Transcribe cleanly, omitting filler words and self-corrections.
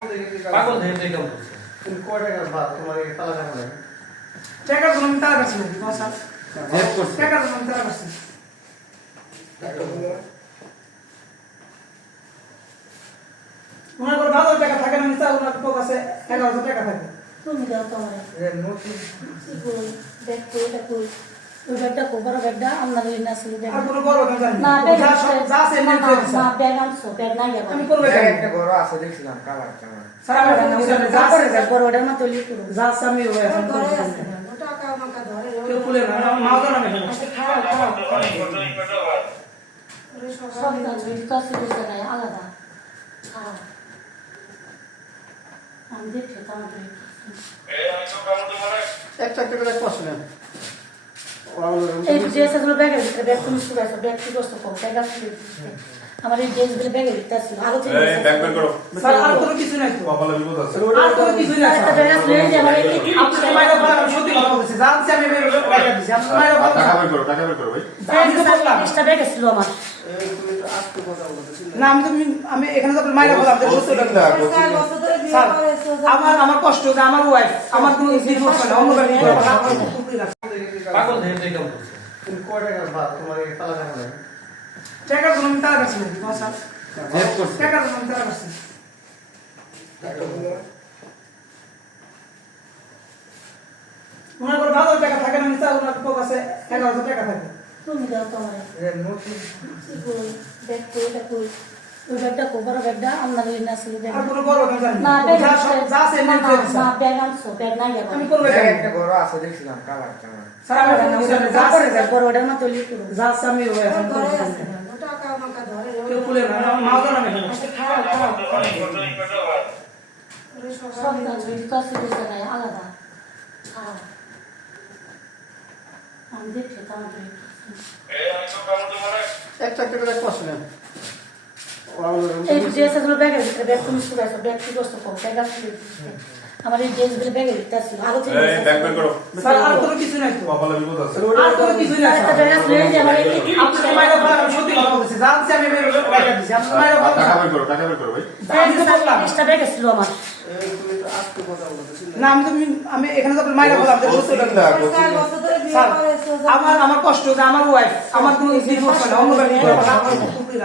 পাগল হয়ে যাই কেমন করছে তুমি কয় টাকার ভাত তোমার এই পালা টাকা নাই টাকা গুলো আমি তারা কাছে নাকি বসা জেদ করছে টাকা গুলো আমি তারা কাছে মনে করো 10,000 টাকা থাকে না নিচে ওনার কাছে 11,000 টাকা থাকে তুমি দাও তোমার এর নোটিস দেখো এটা কই ওই ব্যাগটা কোবরা ব্যাগটা আমরা ঋণ আসল ব্যাগ আর কোনো বড় না জানি না ব্যাগ যা সব যা আছে এমনি করে দিছে। না ব্যাগ আনছো ব্যাগ নাই যাবে আমি করবে ব্যাগ জানি একটা বড় আছে দেখছিলাম কালার কালার স্যার আমি ফোন দিছি যা যা আছে করে ব্যাগ বড় ওটার মতো লিখ করো যা আছে আমি ওই এখন ধরে করে আছে ওটা কা আমাকে ধরে কেউ খুলে না আমার মাও জানা নেই আচ্ছা খাও খাও সব কাজ কাছে বুঝতে নাই আলাদা খাও আমি দেখছি তোমাকে একটা একটা করে কষ্ট নেন এই ড্রেসগুলো ব্যাগের ভিতরে ব্যাগ তুমি শুরু আছে ব্যাগ কি করছো কম ব্যাগ আসলে আমার এই ড্রেসগুলো ব্যাগের ভিতরে আছে আরো তিন এই ব্যাগ বের করো স্যার আর কোনো কিছু নাই তো কপালে বিপদ আছে আর কোনো কিছু নাই একটা স্যার। ব্যাগ আসলে যে আমার এই আপনি মাইরা বলা আমি সত্যি কথা বলছি জানছি আমি বের টাকা দিছি আপনি মাইরা বলা টাকা বের করো ভাই আমি তো বললাম এক্সট্রা ব্যাগ ছিল আমার এই তুমি তো আজকে কথা বলতেছ না আমি এখানে তো মাইরা বললাম যে সত্যি কথা স্যার আমার কষ্ট যে আমার ওয়াইফ আমার কোনো বিপদ হয় না অন্য ব্যাপারে কোনো কথা আমার কমপ্লিট আছে পাগল হয়ে যাই কেমন করছে তুমি কয় টাকার ভাত তোমার এই পালা টাকা নাই টাকা গুলো আমি তারা কাছে নাকি বসা জেদ করছে টাকা গুলো আমি তারা কাছে মনে করো 10,000 টাকা থাকে না নিচে ওনার কাছে 11,000 টাকা থাকে তুমি দাও তোমার এর নোটিস দেখো এটা কই ওই ব্যাগটা কোবরা ব্যাগটা আমরা ঋণ আসল ব্যাগ আর কোনো বড় না জানি না ব্যাগ যা সব যা আছে এমনি করে দিছে না ব্যাগ আনছো ব্যাগ নাই যাবে আমি করবে ব্যাগ জানি একটা বড় আছে দেখছিলাম কালার কালার স্যার আমি ফোন দিছি যা যা করে আছে ব্যাগ বড় ওটার মতো লিখ করো যা আছে আমি ওই এখন করে দিছি ওটা কা আমাকে ধরে কেউ খুলে না আমার মাও জানা নেই আচ্ছা খাও খাও সব কাজ কাছে বুঝতে নাই আলাদা খাও আমি দেখছি তোমাকে একটা একটা করে কষ্ট নেন এই ড্রেসগুলো ব্যাগের ভিতরে ব্যাগ তুমি শুরু আছে ব্যাগ কি করছো কম ব্যাগ আসলে আমার এই ড্রেসগুলো ব্যাগের ভিতরে আছে আরো তিন এই ব্যাগ বের করো স্যার আর কোনো কিছু নাই তো কপালে বিপদ আছে আর কোনো কিছু নাই একটা স্যার। ব্যাগ আসলে যে আমার এই আপনি মাইরা বলা আমি সত্যি কথা বলছি জানছি আমি বের টাকা দিছি আপনি মাইরা বলা টাকা বের করো ভাই আমি তো বললাম এক্সট্রা ব্যাগ ছিল আমার এই তুমি তো আজকে কথা বলতেছ না আমি এখানে তো মাইরা বললাম যে সত্যি কথা স্যার আমার কষ্ট যে আমার ওয়াইফ আমার কোনো বিপদ হয় না অন্য ব্যাপারে কোনো কথা আমার কমপ্লিট আছে